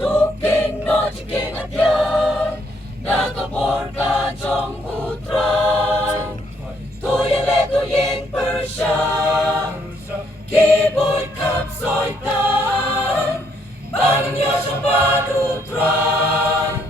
Tuking no chiking atyan, nakapor ka chong utray. Tuyele tuying Persia, keyboard kap soitan, bangin yo siyang padutray.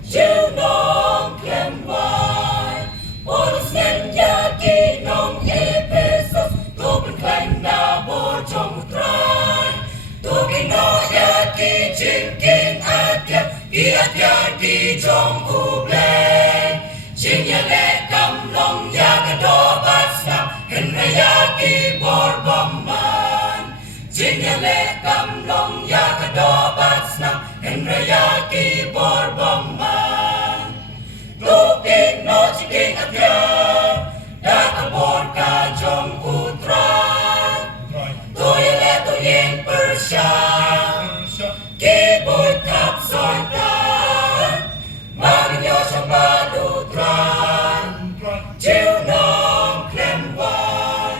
Chiu nong kemway, polos ngenya ginong epesos, tupin klang na bo chong utray. Tuking no yaki chinking atya, iatya di chong ublay. Chinyale kam long yaga do batsna, henrayaki borbaman. Chinyale kam long yaga do batsna, henrayaki borbaman. Tuking no chiking atya, dakabor ka chong utray. Tuyele tuying Persia, keyboard kap soitan, bangin yo siyang padutray. Chiu nong klemway,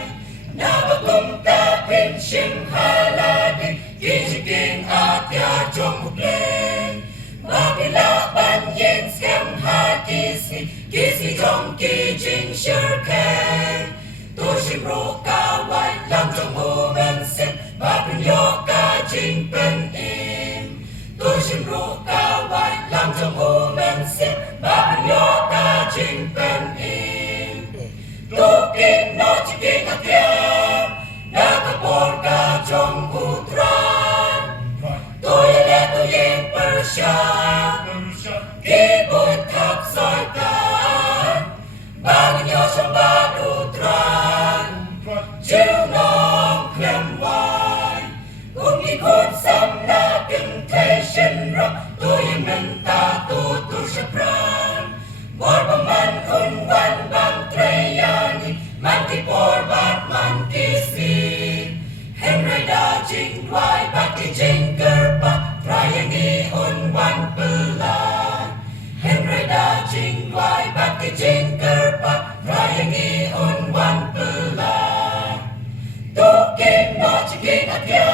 nabakum tapin siyang haladi, kisiking atya chong ublay. Mapilaban yin skem ha kisi chong kijing shirken. Tushim ro kawai lam chong humen sin, mapin yo ka jing pen im. Tushim ro kawai lam chong humen sin, mapin yo ka jing pen im. Tuking no chiking atya, nakapor ka chong utray. Tuyele tuying Persia, keyboard kap soitan, bangin yo siyang padutray. Chiu nong klemway, kung ikot sam na temptation ra, tuyeng menta tutur siya pran. Borbaman unwan bang treyani, mantipor bat man kisi. Henry da jing dwai bat ki jing gerpa, Trai unwan pelan. Henry da jing dwai bat ki jing gerpa, Trai unwan pelan. Tuking no chiking atya,